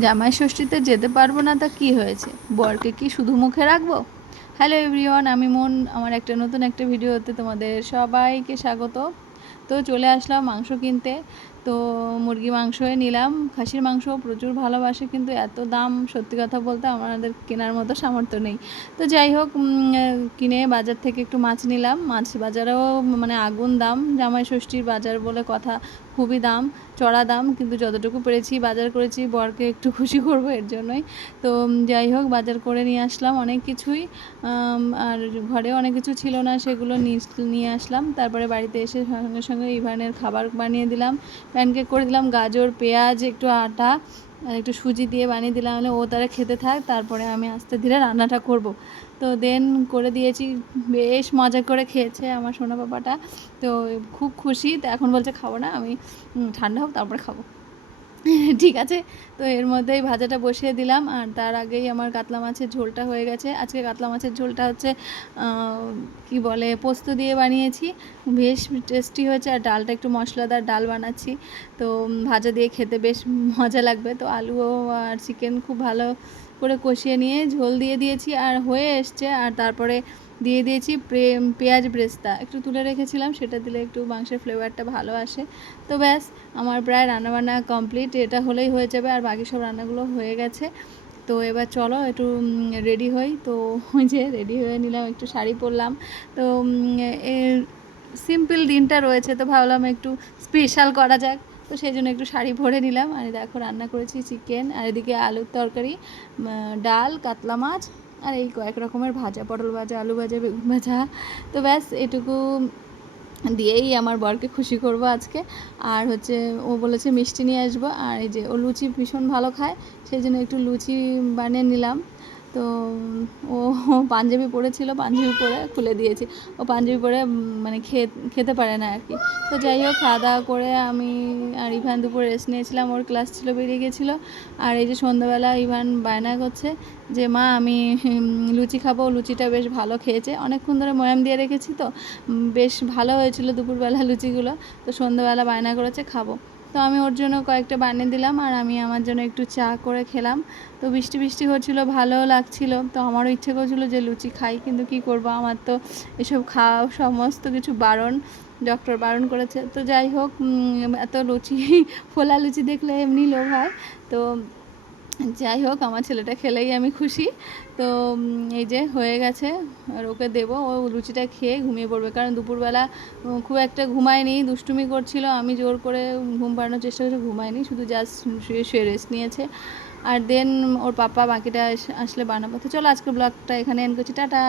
জামাই ষষ্ঠীতে যেতে পারবো না তা কি হয়েছে, বরকে কি শুধু মুখে রাখবো? হ্যালো এভরিওয়ান, আমি মন। আমার নতুন একটা ভিডিওতে তোমাদের সবাইকে স্বাগত। তো চলে আসলাম মাংস কিনতে। তো মুরগি মাংসই নিলাম। খাসির মাংস প্রচুর ভালোবাসে, কিন্তু এত দাম, সত্যি কথা বলতে আমাদের কেনার মতো সামর্থ্য নেই। তো যাই হোক, কিনে বাজার থেকে একটু মাছ নিলাম। মাছ বাজারেও মানে আগুন দাম, জামাই ষষ্ঠীর বাজার বলে কথা, খুবই দাম, চড়া দাম। কিন্তু যতটুকু পেরেছি বাজার করেছি, বরকে একটু খুশি করবো এর জন্যই। তো যাই হোক, বাজার করে নিয়ে আসলাম অনেক কিছুই। আর ঘরে অনেক কিছু ছিল না, সেগুলো নিয়ে আসলাম। তারপরে বাড়িতে এসে সঙ্গে সঙ্গে ইভানের খাবার বানিয়ে দিলাম, প্যানকেক করে দিলাম, গাজর, পেঁয়াজ, একটু আটা আর একটু সুজি দিয়ে বানিয়ে দিলাম। ও তারা খেতে থাক, তারপরে আমি আস্তে ধীরে রান্নাটা করব। তো দেন করে দিয়েছি, বেশ মজা করে খেয়েছে আমার সোনা বাবাটা। তো খুব খুশি। তো এখন বলছে খাবো না, আমি ঠান্ডা হোক তারপরে খাবো। ঠিক আছে। তো এর মধ্যেই ভাজাটা বসিয়ে দিলাম, আর তার আগেই আমার কাতলা মাছের ঝোলটা হয়ে গেছে। আজকে কাতলা মাছের ঝোলটা হচ্ছে কি বলে, পোস্ত দিয়ে বানিয়েছি, বেশ টেস্টি হয়েছে। আর ডালটা একটু মশলাদার ডাল বানাচ্ছি, তো ভাজা দিয়ে খেতে বেশ মজা লাগবে। তো আলু আর চিকেন খুব ভালো করে কষিয়ে নিয়ে ঝোল দিয়ে দিয়েছি, আর হয়ে এসছে। আর তারপরে দিয়ে দিয়েছি পেঁয়াজ ব্রেস্তা, একটু তুলে রেখেছিলাম, সেটা দিলে একটু মাংসের ফ্লেভারটা ভালো আসে। তো ব্যাস, আমার প্রায় রান্নাবান্না কমপ্লিট, এটা হলেই হয়ে যাবে, আর বাকি সব রান্নাগুলো হয়ে গেছে। তো এবার চলো একটু রেডি হই। তো ওই যে রেডি হয়ে নিলাম, একটু শাড়ি পরলাম। তো সিম্পল দিনটা রয়েছে, তো ভাবলাম একটু স্পেশাল করা যাক। তো সেই জন্য একটু শাড়ি পরে নিলাম। আর দেখো রান্না করেছি চিকেন, আর এদিকে আলুর তরকারি, ডাল, কাতলা মাছ, আর এই কয়েক রকমের ভাজা, পটল ভাজা, আলু ভাজা, বেগুন ভাজা। তো ব্যাস এটুকু দিয়েই আমার বরকে খুশি করব আজকে। আর হচ্ছে ও বলেছে মিষ্টি নিয়ে আসবো, আর এই যে ও লুচি ভীষণ ভালো খায়, সেই জন্য একটু লুচি বানিয়ে নিলাম। তো ও পাঞ্জাবি পরেছিল, পাঞ্জাবি পরে খুলে দিয়েছি। ও পাঞ্জাবি পরে মানে খেতে পারে না আর কি। তো যাই হোক, খাওয়া দাওয়া করে আমি আর ইভান দুপুরে রেস্ট নিয়েছিলাম, ওর ক্লাস ছিল, বেরিয়ে গেছিলো। আর এই যে সন্ধ্যাবেলা ইভান বায়না করছে যে মা আমি লুচি খাবো। লুচিটা বেশ ভালো খেয়েছে, অনেকক্ষণ ধরে ময়াম দিয়ে রেখেছি, তো বেশ ভালো হয়েছিল দুপুরবেলা লুচিগুলো। তো সন্ধ্যাবেলা বায়না করেছে খাবো। তো আমি ওর জন্য কয়েকটা বানিয়ে দিলাম, আর আমি আমার জন্য একটু চা করে খেলাম। তো বৃষ্টি বৃষ্টি হচ্ছিল, ভালোও লাগছিল। তো আমারও ইচ্ছে করছিলো যে লুচি খাই, কিন্তু কি করব, আমার তো এসব খাওয়া সমস্ত কিছু বারণ, ডক্টর বারণ করেছে। তো যাই হোক, এত লুচি ফোলা লুচি দেখলে এমনি লোভ হয়। তো যাই হোক, আমার ছেলেটা খেলেই আমি খুশি। তো এই যে হয়ে গেছে, আর ওকে দেবো, ও লুচিটা খেয়ে ঘুমিয়ে পড়বে, কারণ দুপুরবেলা খুব একটা ঘুমায়নি, দুষ্টুমি করছিল। আমি জোর করে ঘুম পাড়ানোর চেষ্টা করছি, ঘুমায়নি, শুধু জাস্ট শুয়ে শুয়ে রেস্ট নিয়েছে। আর দেন ওর পাপা বাকিটা আসলে বানাবো। তো চলো আজকের ব্লগটা এখানে এন্ড করছি, টাটা।